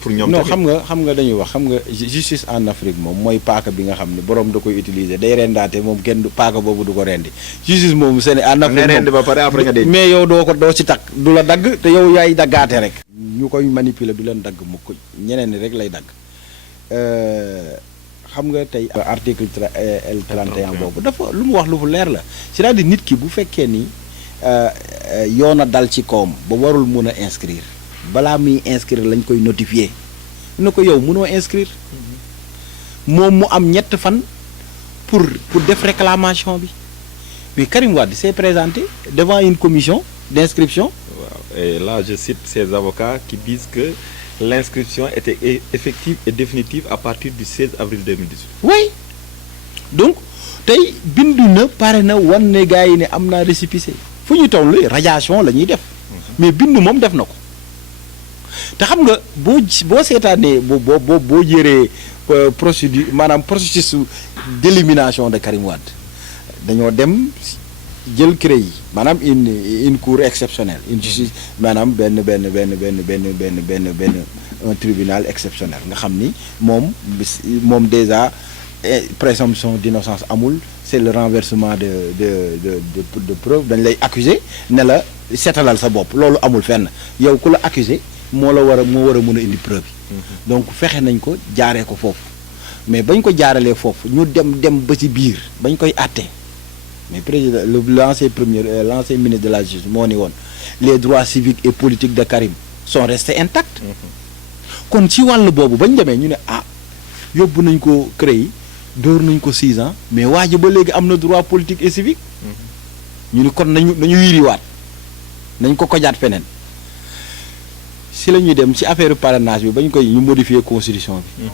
pour ñoom. non xam nga dañuy wax xam nga justice en Afrique moom mooy paaka bi nga xam ne borom da koy utiliser day rendaate moom kenn du paaka boobu du ko rendi justice moom seen en Afrique nga rendi ba pare après nga denc. mais yow doo ci takk du la dagg te yow yaay daggaate rek. ñu koy manipuler du leen dagg mu ko ñeneen ni rek lay dagg xam nga tey. article L31 boobu dafa lu mu wax lu fu leer la c'est-à-dire nit ki bu fekkee ni. yoon a dal ci kawam ba warul mun a inscrire balaa muy inscrire lañ koy notifier ne ko yow mënoo inscrire moom mu am 3 fan pour def réclamation bi mais Karim Wade s'est présenté devant une commission d'inscription Waaw. Et là, je cite ces avocats qui disent que l'inscription était effective et définitive à partir du 16 avril 2018. oui donc tey bindu na pare na wan ne gars yi ne am naa récépissé fu ñu toll radiation la ñuy def mais bindu moom def na ko te xam nga boo seetaanee boo jëree procédure maanaam processus d'élimination de Karim Wade dañoo dem jël CREI yi maanaam une cour exceptionnelle une justice maanaam benn un tribunal exceptionnel nga xam ni moom déjà présomption d'innocence amul c'est le renversement de preuve dañ lay accuser ne la seetalal sa bopp loolu amul fenn yow ku la accuser moo war a mën a indi preuve yi donc fexe nañ ko jaaree ko foofu mais bañ ko jaaralee foofu ñu dem ba ci biir bañ koy àtte mais président l'ancien ministre de la justice moo ni woon les droits civiques et politiques de Karim sont restés intacts kon ci wàll boobu bañ demee ñu ne yóbbu nañ ko CREI dóor nañ ko 6 ans mais waa ji ba léegi am na droit politique et civique ñu ni kon nañu wiiriwaat nañ ko kojaat feneen si la ñuy dem ci affaire parrainage bi bañ koy ñu modifier constitution bi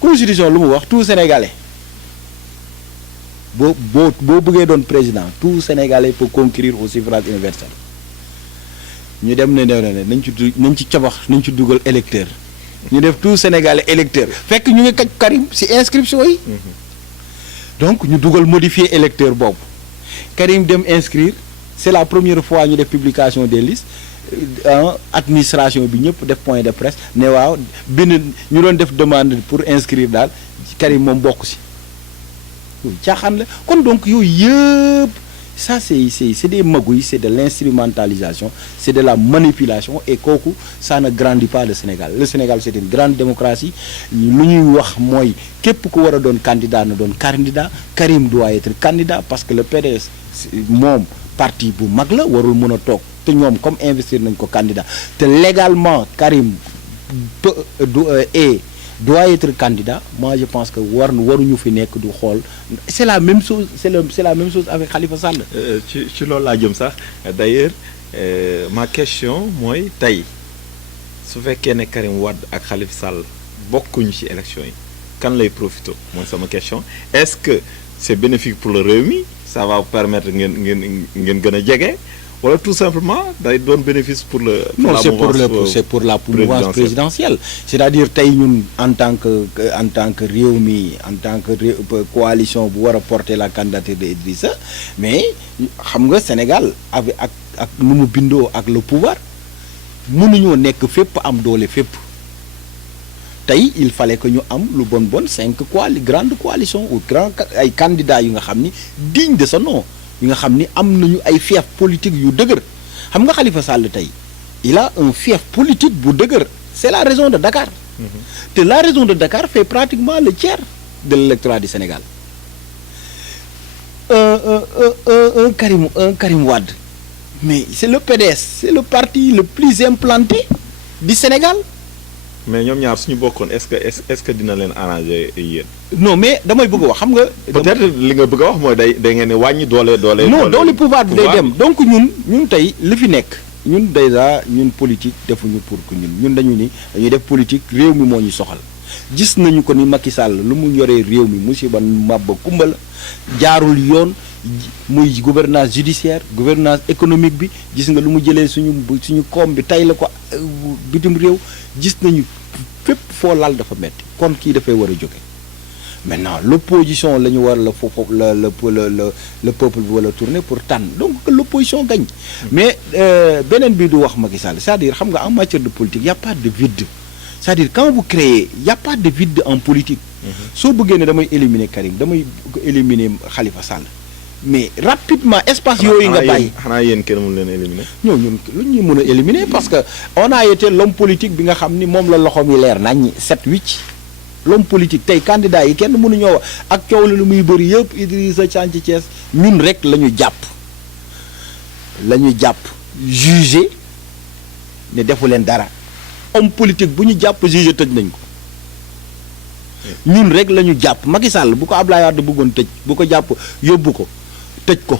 constitution lu mu wax tout sénégalais boo bëggee doon président tout sénégalais peut concourir au suffrage universel ñu dem ne nañ ci dugal électeur ñu def tout sénégalais électeur fekk ñu ngi kaj Karim ci inscription yi donc ñu dugal modifier électeur boobu Karim dem inscrire c'est la première fois ñu def publication des listes administration bi ñëpp def point de presse ne waaw bind ñu doon def demande pour inscrire daal Karim moom bokk ci caaxaan la kon donc yooyu yëpp ça c'est des magouilles, c'est de l'instrumentalisation, c'est de la manipulation et kooku ça ne grandit pas le Sénégal. Le Sénégal c'est une grande démocratie lu ñuy wax mooy képp ku war a doon candidat na doon candidat Karim doit être candidat parce que le PDS moom parti bu mag la warul mën a toog te ñoom comme investir nañ ko candidat te légalement Karim doit être candidat. Moi je pense que waruñu fi nekk du xool c'est la même chose c'est la même chose avec Khalifa Sall. ci loolu laa jëm sax d'ailleurs ma question mooy tey su fekkee ne Karim Wade ak Khalifa Sall bokkuñu ci élection yi kan lay profité mooy sama question est-ce que c'est bénéfique pour le Rewmi ça va permettre ngeen gën a jege wala tout simplement day doon bénéfice pour le. Non, c'est pour la mouvance présidentielle. C'est-à-dire tey ñun en tant que Rewmi en tant que coalition bu war a porter la candidature de Idrissa mais xam nga Sénégal ak nu mu bindoo ak le pouvoir mënuñoo nekk fépp am doole fépp tey il fallait que ñu am lu bon 5 grandes coalitions ou ay candidats yu nga xam ni digne de ce nom. yi nga xam ni am nañu ay fief politique yu dëgër xam nga Khalifa Sall tey il a un fief politique bu dëgër c'est la région de Dakar te la région de Dakar fait pratiquement le tiers de l'électorat du Sénégal un Karim Wade mais c'est le PDS c'est le parti le plus implanté du Sénégal. mais ñoom ñaar suñu bokkoon est-ce que dina leen arranger yéen. non mais damay bëgg a wax xam nga. peut-être li nga bëgg a wax mooy da ngeen di wàññi doole. non doole pouvoir bi day dem donc ñun tey li fi nekk ñun déjà ñun politique defuñu pour que ñun dañu ni dañuy def politique réew mi moo ñu soxal gis nañu ko ni Macky Sall lu mu yoree réew mi musiba mabba kumba la jaarul yoon muy gouvernance judiciaire gouvernance économique bi gis nga lu mu jëlee suñu koom bi tey la ko bitim réew gis nañu fépp foo laal dafa metti kon kii dafay war a jóge maintenant l'opposition la ñu war la foofu le peuple bi wala tourner pour tànn donc que l'opposition gagne mais beneen bi du wax Macky Sall c'est-à-dire xam nga en matière de politique y a pas de vide c'est-à-dire quand vous créez y a pas de vide en politique soo bëggee ne damay éliminer Karim damay éliminer Khalifa Sall mais rapidement espace yooyu nga bàyyi xanaa yéen kenn mënu leen éliminer ñun lu ñuy mën a éliminer parce que on a été l'homme politique bi nga xam ni moom la loxoom yi leer nañ 7-8 l'homme politique tey candidat yi kenn mënuñoo wax ak coow la lu muy bëri yëpp Idrissa Thianci Thiès ñun rek la ñu jàpp jugé ne defu leen dara homme politique bu ñu jàpp jugé tëj nañ ko ñun rek la ñu jàpp Macky Sall bu ko Abdoulaye Wade bëggoon tëj bu ko jàpp yóbbu ko tëj ko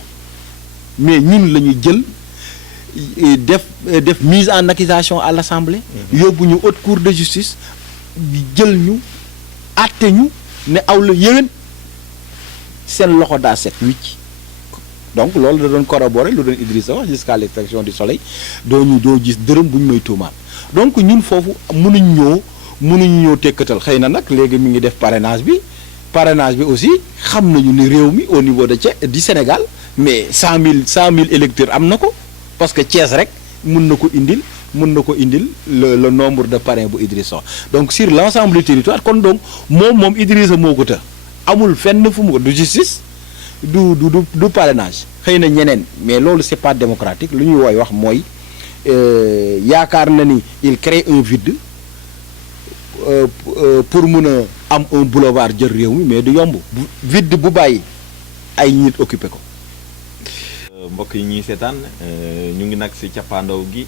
mais ñun la ñu jël def mise en accusation à l'Assemblée. yóbbu ñu haute cour de justice jël ñu àtte ñu ne aw la yéwén seen loxo daa set wicc. donc loolu da doon corroborer lu doon Idrissa wax jusqu'à l'extinction du soleil doo gis dërëm bu ñu may tuumaal donc ñun foofu mënuñ ñoo tekkatal xëy na nag léegi mi ngi def parrainage bi aussi xam nañu ni réew mi au niveau du Sénégal mais 100 000 électeurs am na ko parce que Thiès rek mën na ko indil le nombre de parrains bu Idrissa donc sur l'ensemble du territoire kon donc moom Idrissa moo ko të amul fenn fu mu ko du justice du parrainage xëy na ñeneen mais loolu c'est pas démocratique lu ñuy wax mooy yaakaar na ni il crée un vide pour mën a am un boulevard jël réew mi mais du yomb vide bu bàyyi ay nit occupé ko. mbokk yi ñuy seetaan ñu ngi nag ci cappaandaw gi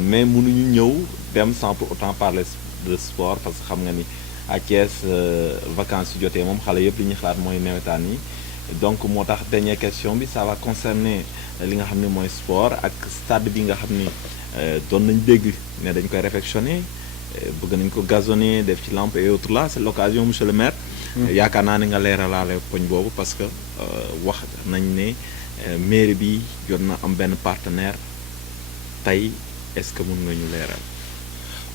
mais mënuñu ñëw dem sans pour autant parler de sport parce que xam nga ni à Thiès vacances yu jotee moom xale yëpp li ñuy xalaat mooy nawetaan yi. donc moo tax dernière question bi ça va concerner li nga xam ne mooy sport ak stade bi nga xam ni doon nañ dégg ne dañ koy réfectionner bëgg nañ ko gazonner def ci lampe et autres là c'est l'occasion monsieur le maire. yaakaar naa ne nga leeralaale poñ boobu parce que wax nañ ne mairie bi jot na am benn partenaire tey est-ce que mën nga ñu leeral.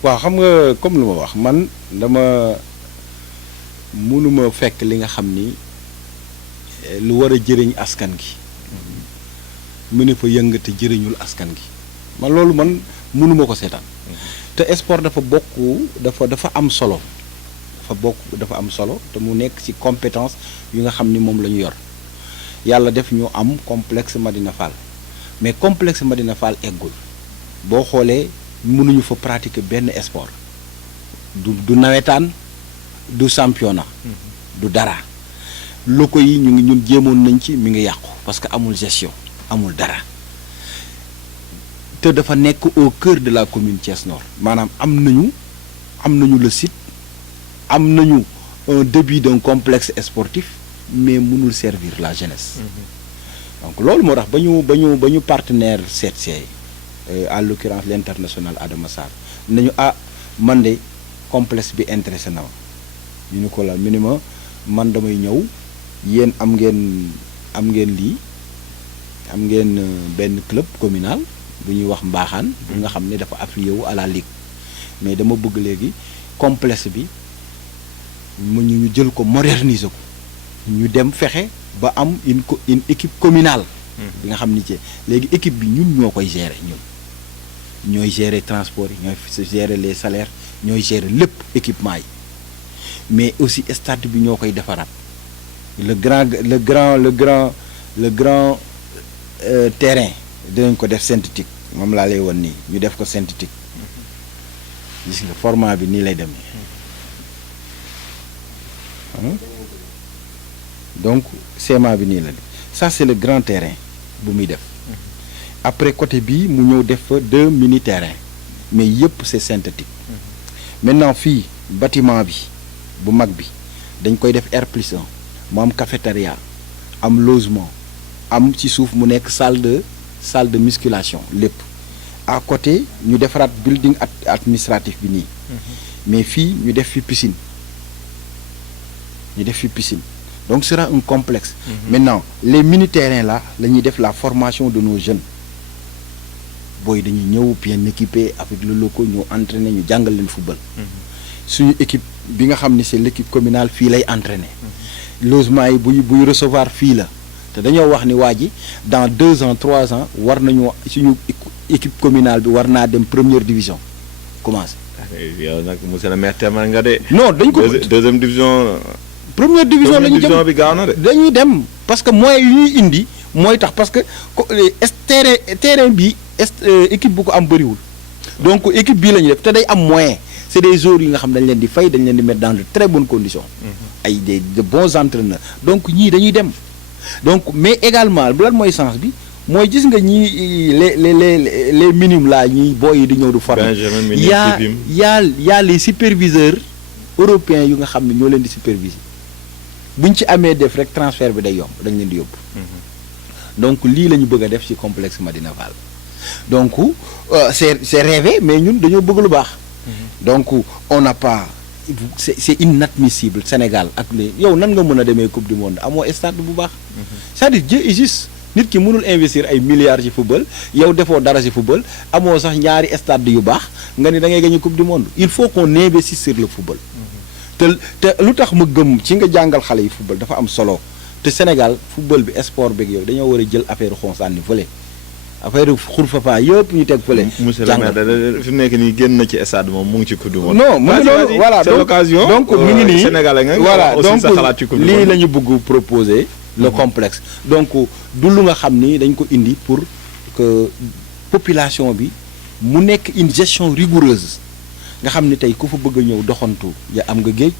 waaw xam nga comme lu ma wax man mënuma fekk li nga xam ni. lu war a jëriñ askan gi mu ne fa yëngate jëriñul askan gi man loolu man mënuma ko seetaan te sport dafa am solo dafa am solo te mu nekk ci compétence yu nga xam ni moom la ñu yor yàlla def ñu am complexe Madina Fall mais complexe Madina Fall eggul boo xoolee mënuñu fa pratiquer benn sport du nawetaan du championnat du dara locaux yi ñun jéemoon nañ ci mi ngi yàqu parce que amul gestion amul dara te dafa nekk au cœur de la commune Thiès Nord maanaam am nañu le site am nañu un début d'un complexe sportif mais mënul servir la jeunesse. donc loolu moo tax ba ñu partenaire CETC à l'occurrence l'international Adama Sarr nañu man de complexe bi intéressé na ñu ni ko la minimum man damay ñëw yéen am ngeen benn club communal bu ñuy wax Mbaaxaan bu nga xam ne dafa affilié wu à la ligue mais dama bëgg léegi complexe bi ñu jël ko moderniser ko ñu dem fexe ba am une équipe communale bi nga xam ni ci léegi équipe bi ñun ñoo koy gérer ñooy gérer transport yi ñooy gérer les salaires ñooy gérer lépp équipement yi mais aussi stade bi ñoo koy defaraat le grand terrain dinañ ko def synthétique moom laa lay won nii ñu def ko synthétique gis nga format bi nii lay demee donc CMA bi nii la ça c'est le grand terrain bu muy def après côté bii mu ñëw def fa 2 mini terrain mais yëpp c'est synthétique maintenant fii bâtiment bi bu mag bi dañ koy def R+1 mu am cafétéria am logement am ci suuf mu nekk salle de musculation lépp à côté ñu defaraat building administratif bi nii mais fii ñu def fi piscine donc ce sera un complexe maintenant les mini terrains là la ñuy def la formation de nos jeunes booy dañuy ñëw bien équipé avec le locaux ñu entraîner ñu jàngal leen football suñu équipe bi nga xam ne c'est l'équipe communale fii lay entraîner logement yi buy recevoir fii la te dañoo wax ni waa ji dans 2 ans 3 ans war nañu suñu équipe communale bi war naa dem première division commencé. yow nag monsieur le maire temal nga de. non dañ ko deuxième division. première division la ñu jëm bi gaaw na de. dañuy dem parce que moyens yu ñuy indi mooy tax parce que terrain bi équipe bu ko am bëriwul donc équipe bii la ñu def te day am moyen c'est des joueurs yi nga xam dañ leen di fay dañ leen di mettre dans de très bonnes conditions. ay de bons entraîneurs donc ñii dañuy dem donc mais également lan mooy sens bi mooy gis nga ñii les minimes là ñii booy yi di ñëw du former. y a les superviseurs européens yu nga xam ne ñoo leen di superviser buñ ci amee def rek transfert bi day yomb dañ leen di yóbbu. donc lii la ñu bëgg a def ci complexe Madina Fall donc c'est rêvé mais ñun dañoo bëgg lu baax. Donc on n'a pas c'est inadmissible Sénégal ak les yow nan nga mën a demee coupe du monde amoo stade bu baax. c'est-à-dire Dieu est juste nit ki mënul investir ay milliards ci football yow defoo dara ci football amoo sax ñaari stade yu baax nga ni da ngay gagner coupe du monde il faut qu'on investisse sur le football. te lu tax ma gëm ci nga jàngal xale yi football dafa am solo te Sénégal football bi sport beeg yow dañoo war a jël affaire xonsànni fële. affaire xurfafa yëpp ñu teg fële. monsieur le maire fi mu nekk nii génn na ci stade moom mu ngi ci coupe du monde. non mu ngi loolu voilà c'est l'occasion donc mi ngi nii Sénégalais nga voilà aussi donc sa xalaat ci coupe du monde lii la ñu bëgg proposer le complexe donc du lu nga xam ni dañ ko indi pour que population bi mu nekk une gestion rigoureuse nga xam ni tey ku fa bëgg a ñëw doxantu ya am nga géej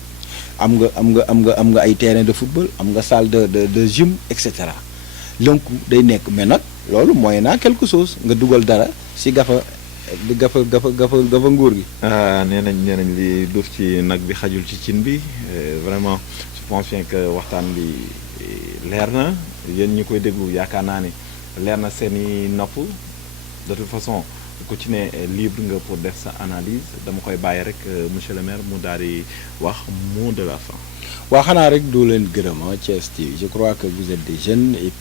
am nga ay terrain de football am nga salle de gym et cetera donc day nekk mais nag loolu mooy naa quelque chose nga dugal dara si gafa nguur gi. nee nañ li duuf ci nag bi xajul ci cin bi vraiment je pense bien que waxtaan bi leer na yéen ñi koy déglu yaakaar naa ne leer na seeni nopp de toute façon ku ci ne libre nga pour def sa analyse dama koy bàyyi rek monsieur le maire mu daal di wax mot de la fin. waa xanaa rek doo leen gërëm Thiès TV je crois que vous êtes des jeunes et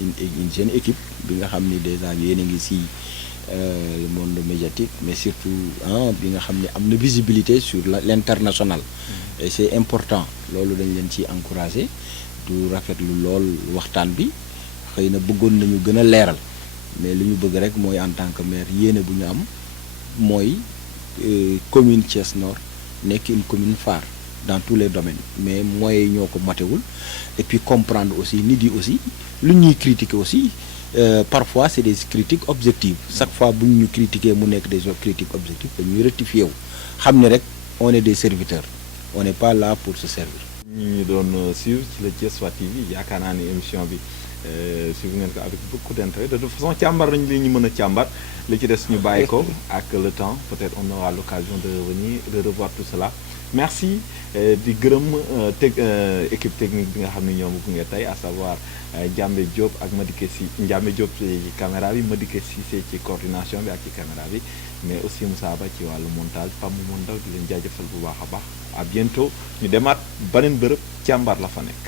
une jeune équipe bi nga xam ni déjà yéen a ngi si le monde médiatique mais surtout bi nga xam ne am na visibilité sur l'international et c'est important loolu dañ leen ci encourager du rafetlu lool waxtaan bi xëy na bëggoon nañu gën a leeral mais li ñu bëgg rek mooy en tant que maire yéene bu ñu am mooy commune Thiès Nord nekk une commune phare dans tous les domaines mais mooy ñoo ko matewul et puis comprendre aussi nit yi aussi lu ñuy critiquer aussi parfois c'est des critiques objectives chaque fois bu ñu critiquer mu nekk des critiques objectives dañuy rectifier wu xam ne rek on est des serviteurs on n'est pas là pour se servir. ñi ñu doon suivre ci la Thiessois TV yaakaar naa ni émission bi suivre ngeen ko avec beaucoup d'intérêt de toute façon càmbar nañ li ñu mën a càmbar li ci des ñu bàyyi ko ak le temps peut-être on aura l'occasion de revenir de revoir tout cela. merci di gërëm équipe technique bi nga xam ne ñoom gunge tey à savoir Ndiambe Diop ak Madické Sy Ndiambe Diop ci caméra bi Madické Cissé ci coordination bi ak ci caméra bi mais aussi Moussa Ba ci wàllu montage Pape Moundaw di leen jaajëfal bu baax a baax à bientôt ñu demaat beneen bërëb càmbar la fa nekk.